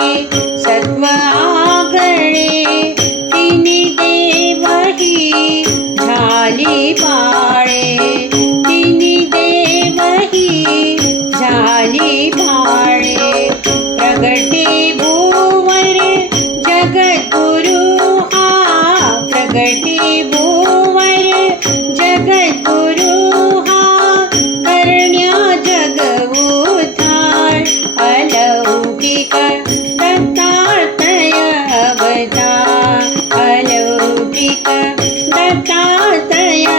Thank you. तया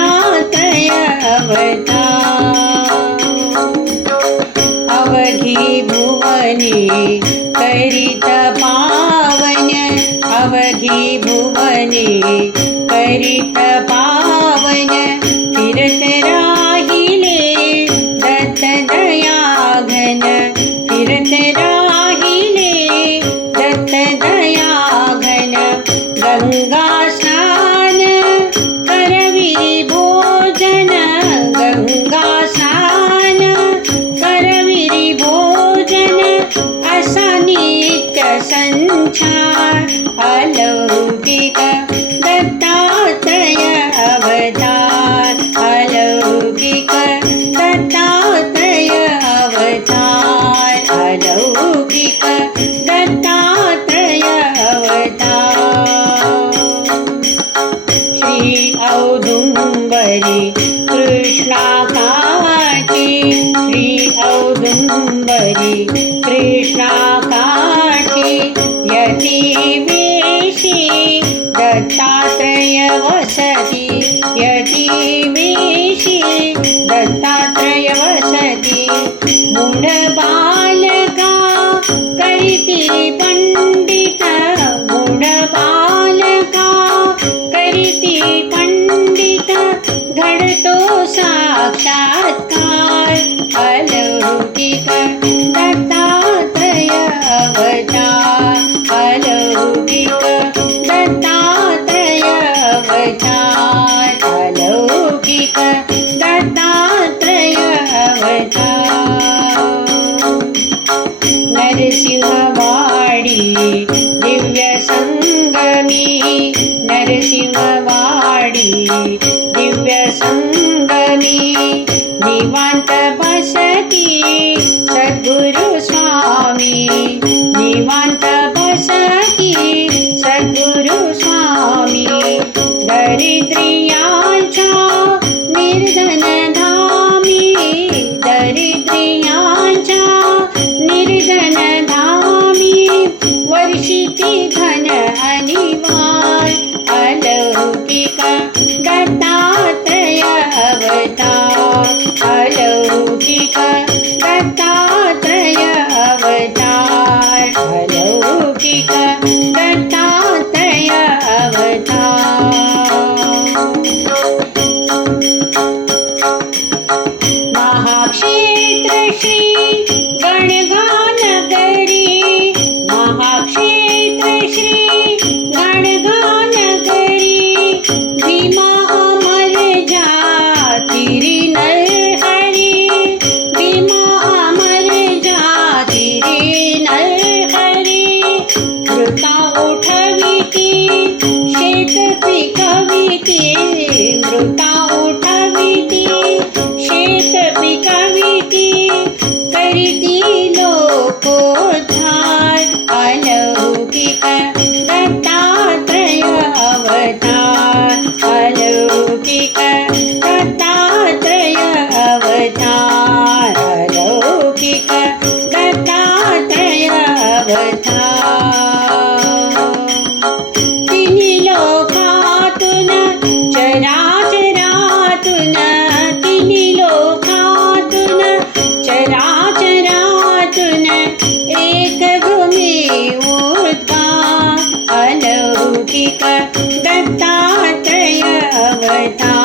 अवताया अवता अवघि भ पावन्यावघी भुवनि ता कृष्णा काठी श्री औदुंबरी कृष्णा काठी दत्तात्रय वसति यती वेशी दत्त नरसिंहवाणी दिव्यसङ्गमी नरसिंहवाणी दिव्यसङ्गमी निवान्त नरसििंववाडी सद्गुरुस्वामी निवान्त ಕಟ್ಟಾ उद्गार अलौकिक दत्तात्रय अवतार